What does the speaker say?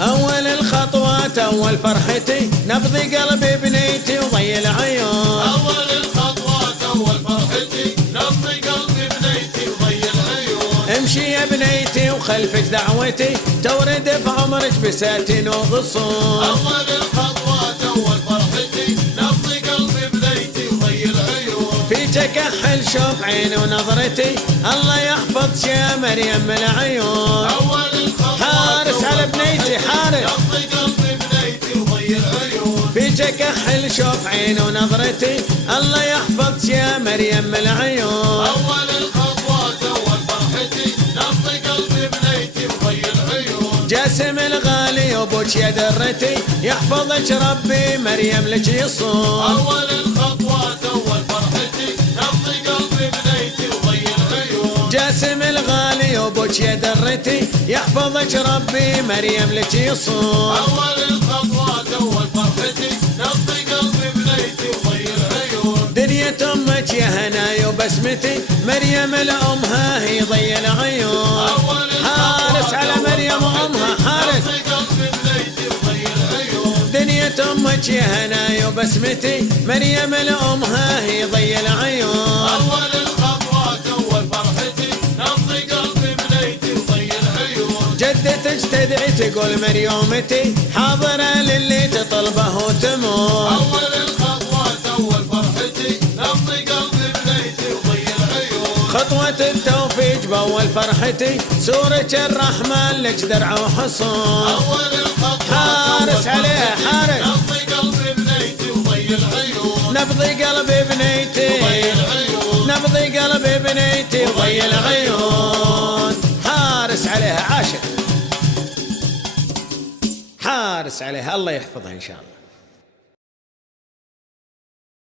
أول الخطوات أول فرحتي نبض قلبي بنيتي وضي العيون. أول الخطوات أول فرحتي نبض قلبي بنيتي وضي العيون. امشي يا بنيتي وخلفك دعوتي تورد في عمرك بساتين وغصون. أول الخطوات أول فرحتي نبض قلبي بنيتي وضي العيون. فيك كحل شوف عيني ونظرتي الله يحفظك يا مريم العيون. أول الخطوات حارس على بنيتي حارس نبض قلبي بنيتي وضي العيون. فيك كحل شوف عيني ونظرتي الله يحفظك يا مريم العيون. أول الخطوات أول فرحتي نبض قلبي بنيتي وضي العيون. جاسم الغالي وابوك يا درتي يحفظك ربي مريم لك يصون. أول الخطوات أول فرحتي نبض قلبي بنيتي وضي العيون. جاسم الغالي وابوك يا درتي يحفظك ربي مريم لك يصون. أول الخطوات أول فرحتي نبض قلبي بنيتي وضي العيون. دنيا امك يا هناي وبسمتي مريم لامها هي ضي العيون. أول حارس على مريم وامها حارس نبض قلبي بنيتي وضي العيون. دنيا امك يا هناي وبسمتي مريم لامها هي ضي العيون. أول الخطوات أول فرحتي نبض قلبي بنيتي وضي العيون. جدتك تدعي تقول مريومتي حاضرة للي تطلبه وتمون. أول الخطوات أول فرحتي نبض قلبي بنيتي وضي العيون. خطوة التوفيق بأول فرحتي سورة الرحمن لك درع وحصون. أول الخطوات حارس عليها حارس نبض قلبي بنيتي وضي العيون. نبض قلبي بنيتي وضي العيون. نبض قلبي بنيتي وضي العيون. حارس عليها عاشق حارس عليها الله يحفظها إن شاء الله.